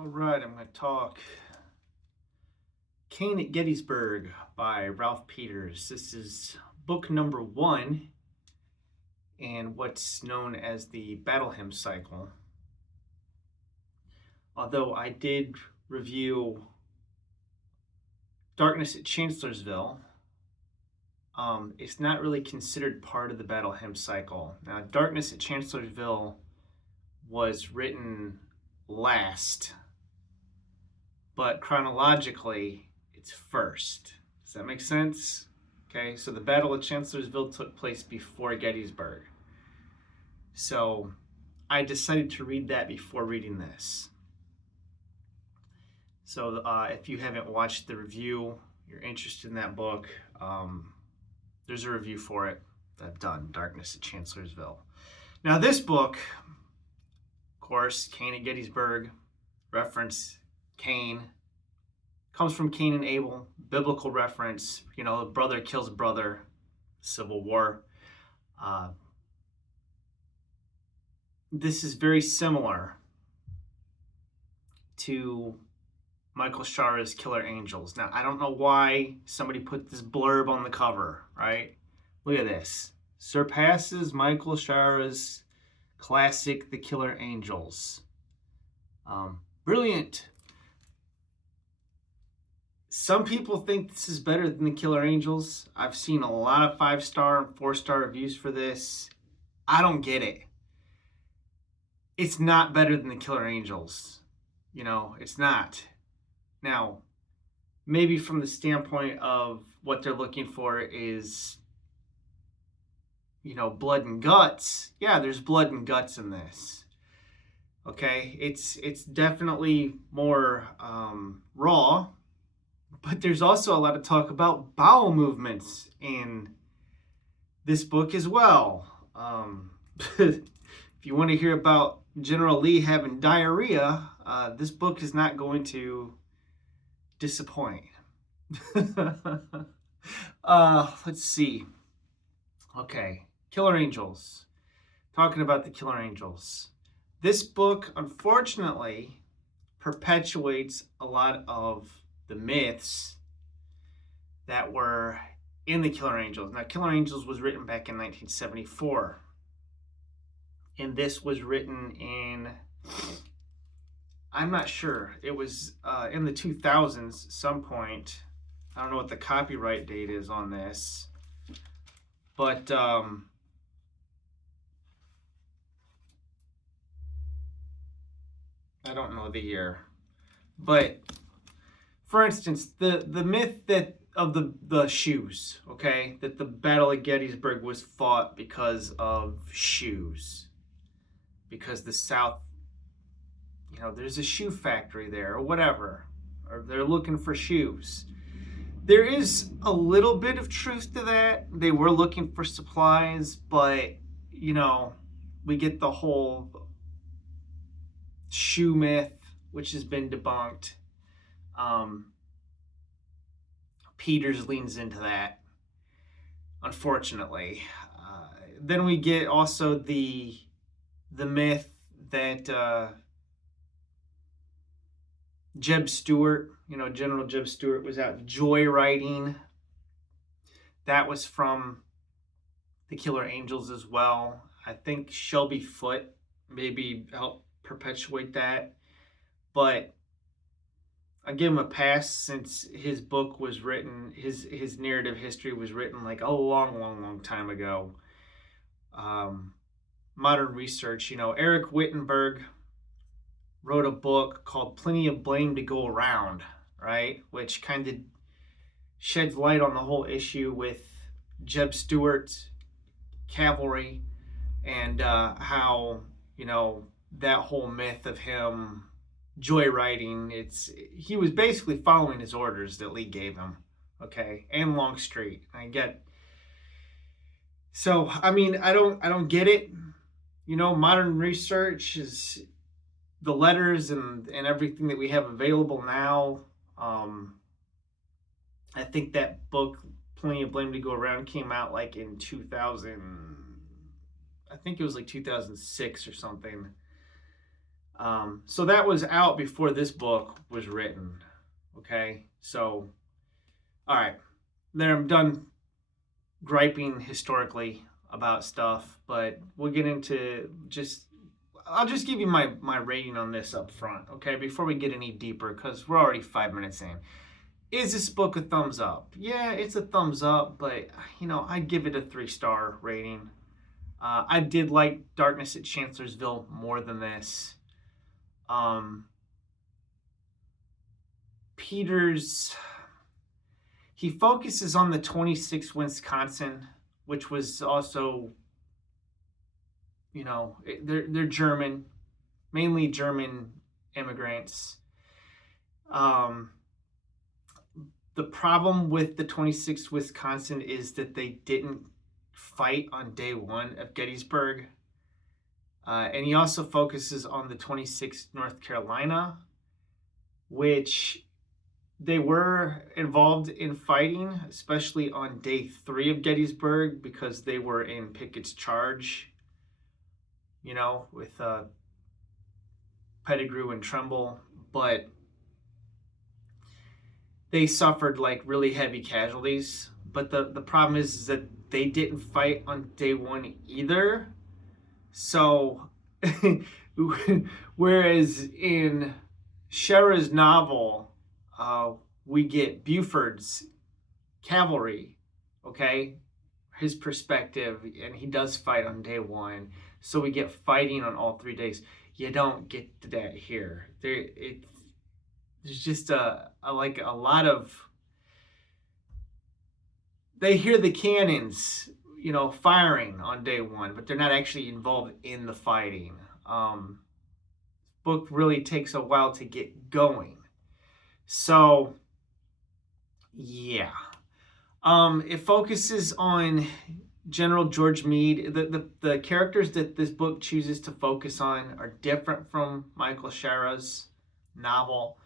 All right, I'm going to talk Cain at Gettysburg by Ralph Peters. This is book number 1 in what's known as the Battle Hymn Cycle. Although I did review Darkness at Chancellorsville, it's not really considered part of the Battle Hymn Cycle. Now, Darkness at Chancellorsville was written last, but chronologically, it's first. Does that make sense? Okay, so the Battle of Chancellorsville took place before Gettysburg. So I decided to read that before reading this. So if you haven't watched the review, you're interested in that book, there's a review for it that I've done, Darkness at Chancellorsville. Now this book, of course, Cain at Gettysburg, reference Cain, comes from Cain and Abel, biblical reference, brother kills brother, Civil War. This is very similar to Michael Shara's Killer Angels. Now, I don't know why somebody put this blurb on the cover, right? Look at this. Surpasses Michael Shara's classic, The Killer Angels. Brilliant. Some people think this is better than The Killer Angels. I've seen a lot of 5-star and 4-star reviews for this. I don't get it. It's not better than The Killer Angels. It's not. Now, maybe from the standpoint of what they're looking for is, blood and guts. Yeah, there's blood and guts in this. Okay, it's definitely more raw, but there's also a lot of talk about bowel movements in this book as well. If you want to hear about General Lee having diarrhea, this book is not going to disappoint. Let's see. Okay, Killer Angels. Talking about the Killer Angels. This book, unfortunately, perpetuates a lot of the myths that were in the Killer Angels. Now, Killer Angels was written back in 1974. And this was written in, I'm not sure, it was in the 2000s, some point. I don't know what the copyright date is on this, but I don't know the year. But for instance, the myth that of the shoes, okay, that the Battle of Gettysburg was fought because of shoes, because the South, there's a shoe factory there or whatever, or they're looking for shoes. There is a little bit of truth to that. They were looking for supplies, but we get the whole shoe myth, which has been debunked. Peters leans into that, unfortunately. Then we get also the myth that Jeb Stuart, General Jeb Stuart, was out joyriding. That was from the Killer Angels as well. I think Shelby Foote maybe helped perpetuate that. But I give him a pass since his book was written, his narrative history was written like a long time ago. Modern research, Eric Wittenberg wrote a book called Plenty of Blame to Go Around, right? Which kind of sheds light on the whole issue with Jeb Stuart's cavalry and how, that whole myth of him joyriding, he was basically following his orders that Lee gave him, okay, and Longstreet. So, I don't get it. Modern research is the letters and everything that we have available now. I think that book, Plenty of Blame to Go Around, came out like in 2000. I think it was like 2006 or something. So that was out before this book was written. Okay, so all right, there I'm done griping historically about stuff, but we'll get into I'll just give you my rating on this up front, okay, before we get any deeper, because we're already 5 minutes in. Is this book a thumbs up? Yeah, it's a thumbs up, but I'd give it a 3-star rating. I did like Darkness at Chancellorsville more than this. Peters, he focuses on the 26 Wisconsin, which was also, they're German, mainly German immigrants. The problem with the 26 Wisconsin is that they didn't fight on day one of Gettysburg. And he also focuses on the 26th North Carolina, which they were involved in fighting, especially on day 3 of Gettysburg, because they were in Pickett's charge, with Pettigrew and Trumbull. But they suffered like really heavy casualties. But the problem is that they didn't fight on day 1 either. So, whereas in Shera's novel, we get Buford's cavalry, okay, his perspective, and he does fight on day 1. So we get fighting on all 3 days. You don't get that here. There's just a lot of. They hear the cannons, firing on day 1, but they're not actually involved in the fighting. Book really takes a while to get going. So, yeah. It focuses on General George Meade. The characters that this book chooses to focus on are different from Michael Shera's novel.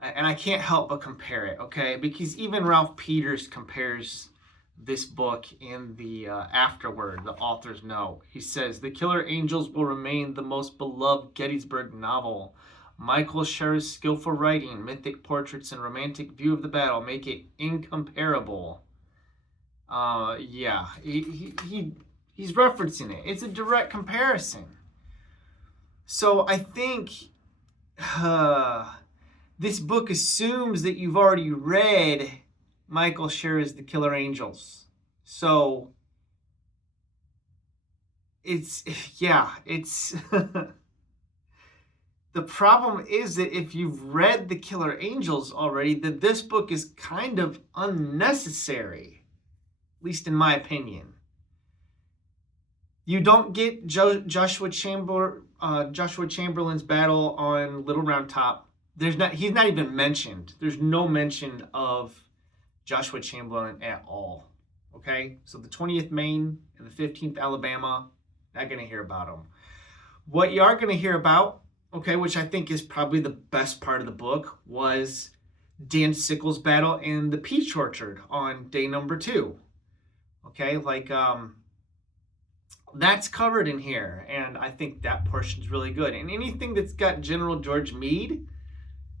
And I can't help but compare it, okay? Because even Ralph Peters compares this book in the afterword, the author's note. He says, "The Killer Angels will remain the most beloved Gettysburg novel. Michael Shera's skillful writing, mythic portraits, and romantic view of the battle make it incomparable." Yeah, he's referencing it. It's a direct comparison. So I think this book assumes that you've already read Michael Shera's The Killer Angels. So it's the problem is that if you've read The Killer Angels already, that this book is kind of unnecessary, at least in my opinion. You don't get Joshua Chamberlain's battle on Little Round Top. He's not even mentioned. There's no mention of Joshua Chamberlain at all. Okay? So the 20th Maine and the 15th Alabama, not going to hear about them. What you are going to hear about, okay, which I think is probably the best part of the book, was Dan Sickles' battle in the Peach Orchard on day number 2. Okay? That's covered in here, and I think that portion's really good. And anything that's got General George Meade,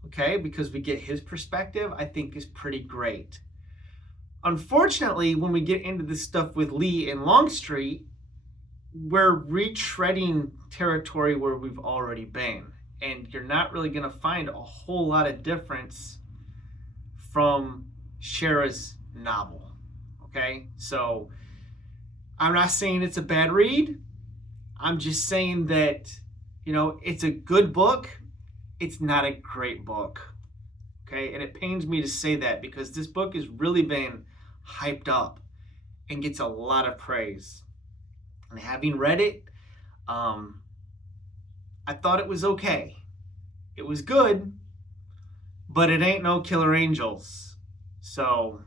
okay, because we get his perspective, I think is pretty great. Unfortunately, when we get into this stuff with Lee and Longstreet, we're retreading territory where we've already been. And you're not really going to find a whole lot of difference from Shera's novel. Okay? So, I'm not saying it's a bad read. I'm just saying that, it's a good book. It's not a great book. Okay? And it pains me to say that because this book has really been hyped up and gets a lot of praise. And having read it, I thought it was okay. It was good, but it ain't no Killer Angels. So,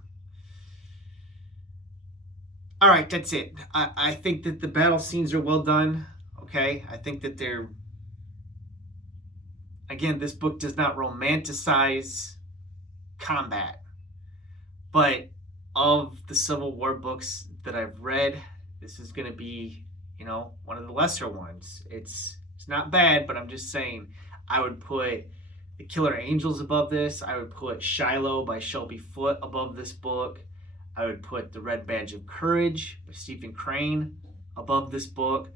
all right, that's it. I think that the battle scenes are well done. Okay? I think that again, this book does not romanticize combat. But of the Civil War books that I've read, this is going to be, one of the lesser ones. It's It's not bad, but I'm just saying I would put The Killer Angels above this. I would put Shiloh by Shelby Foote above this book. I would put The Red Badge of Courage by Stephen Crane above this book.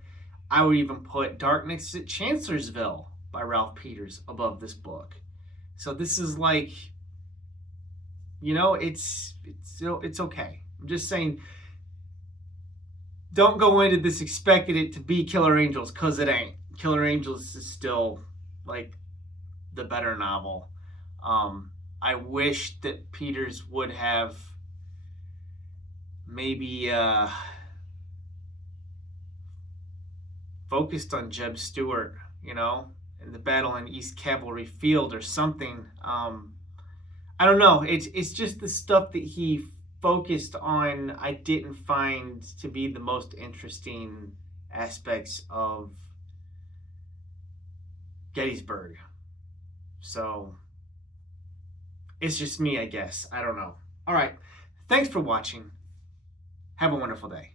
I would even put Darkness at Chancellorsville by Ralph Peters above this book. So this is like, it's okay. I'm just saying, don't go into this expecting it to be Killer Angels, because it ain't. Killer Angels is still like the better novel. I wish that Peters would have maybe focused on Jeb Stuart, and the battle in East Cavalry Field or something. I don't know. It's just the stuff that he focused on I didn't find to be the most interesting aspects of Gettysburg. So it's just me, I guess. I don't know. All right. Thanks for watching. Have a wonderful day.